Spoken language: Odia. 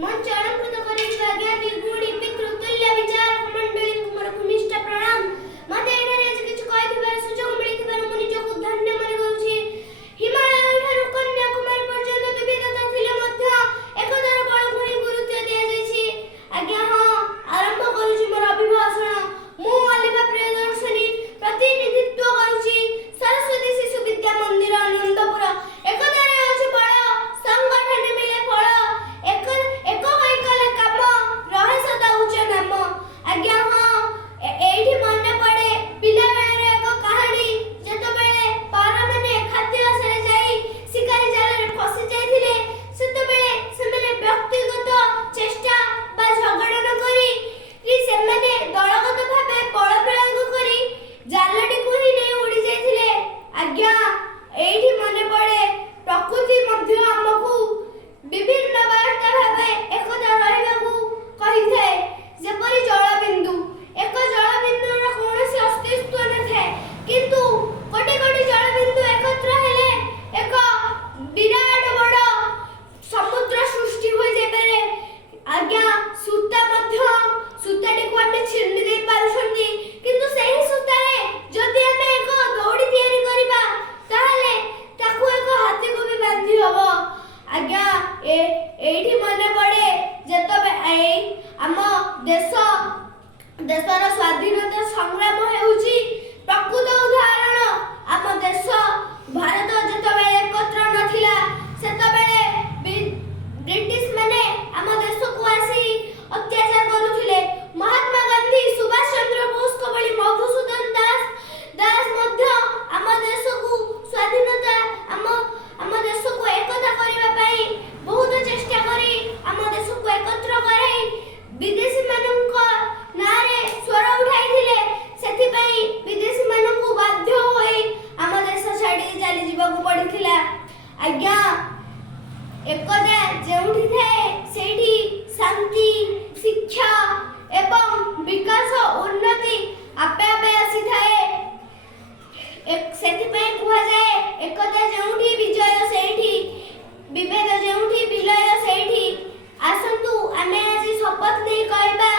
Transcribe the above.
मंच अलंकृत କରିଥିବା ଜ୍ଞାନୀ ଗୁଣୀ ପିତୃତୁଲ୍ୟ ବିଚାରକ ମଣ୍ଡଳୀଙ୍କୁ ମୋର ଭୂମିଷ୍ଠ ପ୍ରଣାମ। ମୋତେ ଏଠାରେ ଆଜି କିଛି କହିଥିବାର ସୁଯୋଗ ମିଳିଥିବାରୁ ମୁଁ ନିଜକୁ ଧନ୍ୟ ମନେ କରୁଛି। ହିମାଳୟ ଠାରୁ କନ୍ୟାକୁମାରୀ ପର୍ଯ୍ୟନ୍ତ ବିବିଧତା ଥିଲେ ମଧ୍ୟ ଏକତାର ବଳଭୂମି ଗୁରୁତ୍ୱ ଦିଆଯାଇଛି। ଆଜ୍ଞା ହଁ, ଆରମ୍ଭ କରୁଛି ମୋର ଅଭିଭାଷଣ। ମୁଁ ଅଲିଭା ପ୍ରିୟଦର୍ଶିନୀ ପ୍ରତିନିଧିତ୍ୱ କରୁଛି ସରସ୍ୱତୀ ଶିଶୁ ବିଦ୍ୟା ମନ୍ଦିର ଆନନ୍ଦପୁର। ଏକତାରେ ଅଛି ବଳ, ସଂଗଠନ ମିଳେ ଫଳ, ଏକ ହୋଇ କଲେ କାମ, ରହେ ସଦା ଉଚ୍ଚ ନାମ। ଆଜ୍ଞା ହଁ, ଏଇଠି ମନେ ପଡ଼େ ପିଲାବେଳର ଏକ କାହାଣୀ, ଯେତେବେଳେ ପାରମାନେ ଖାଦ୍ୟ ଆଶାରେ ଯାଇ ଶିକାରୀ ଜାଲରେ ଫସି ଯାଇଥିଲେ। ସେତେବେଳେ ସେମାନେ ବ୍ୟକ୍ତିଗତ ଚେଷ୍ଟା ବା ଝଗଡ଼ା ନ କରି ସେମାନେ ଦଳଗତ ଭାବେ ବଳ ପ୍ରୟୋଗ କରି ଜାଲଟିକୁ ହିଁ ନେଇ ଉଡ଼ି ଯାଇଥିଲେ। ଆଜ୍ଞା, ଏଇଠି ମନେ ପଡ଼େ ପ୍ରକୃତି ମଧ୍ୟ ଆମକୁ ବିଭିନ୍ନ ବାର୍ତ୍ତା ଭାବେ ଏକତା ରହିବାକୁ କହିଥାଏ। ଯେପରି ଜଳବିନ୍ଦୁ, ଏକ ଜଳବିନ୍ଦୁର କୌଣସି ଅସ୍ତିତ୍ୱ ନଥାଏ, କିନ୍ତୁ କୋଟି କୋଟି ଜଳବିନ୍ଦୁ ଏକତ୍ର ହେଲେ ଏକ ବିରାଟ ବଡ଼ ସମୁଦ୍ର ସୃଷ୍ଟି ହୋଇଯାଇପାରେ। ଆଜ୍ଞା, ସୂତାଟିକୁ ଆମେ ଛିଣ୍ଡି ଦେଇ ପାରୁଛନ୍ତି, କିନ୍ତୁ ସେହି ସୂତାରେ ଯଦି ଆମେ ଏକ ଦଉଡ଼ି ତିଆରି କରିବା, ତାହେଲେ ତାକୁ ଏକ ହାତୀକୁ ବି ବାନ୍ଧି ହେବ। ଆଜ୍ଞା, ଏଇଠି ମନେ ପଡ଼େ ଯେତେବେଳେ ଆମ ଦେଶର ସ୍ୱାଧୀନତା ସଂଗ୍ରାମ ହେଉଛି ପ୍ରକୃତ ଉଦାହରଣ। ଆମ ଦେଶ ଭାରତ ଯେତେବେଳେ ଏକତ୍ର ନଥିଲା, ସେତେବେଳେ ବ୍ରିଟିଶ ମାନେ ଆମ ଦେଶକୁ ଆସି ଅତ୍ୟାଚାର କରୁଥିଲେ। ମହାତ୍ମା ଗାନ୍ଧୀ, ସୁଭାଷ ଚନ୍ଦ୍ର ବୋଷଙ୍କ ଭଳି ମଧୁସୂଦନ ଦାସ ମଧ୍ୟ ଆମ ଦେଶକୁ ସ୍ୱାଧୀନତା ଆମ ଦେଶକୁ ଏକତା କରିବା ପାଇଁ ବହୁତ ଚେଷ୍ଟା କରି ଆମ ଦେଶକୁ ଏକତ୍ର କରାଇ ବିଦେଶୀମାନଙ୍କ ନାଁରେ ସ୍ୱର ଉଠାଇଥିଲେ। ସେଥିପାଇଁ ବିଦେଶୀମାନଙ୍କୁ ବାଧ୍ୟ ହୋଇ ଆମ ଦେଶ ଛାଡ଼ି ଚାଲିଯିବାକୁ ପଡ଼ିଥିଲା। ଆଜ୍ଞା, ଏକତା ଯେଉଁଠି ଥାଏ ସେଇଠି ଶାନ୍ତି, ଶିକ୍ଷା ଏବଂ ବିକାଶ, ଉନ୍ନତି ଆପେ ଆପେ ଆସିଥାଏ। ସେଥିପାଇଁ କୁହାଯାଏ, ଏକତା ଯେଉଁଠି ବିଜୟ ସେଇଠି, ବିଭେଦ ଯେଉଁଠି ବିଲୟ ସେଇଠି। ଆସନ୍ତୁ ଆମେ ଆଜି ଶପଥ ନେଇ କହିବା,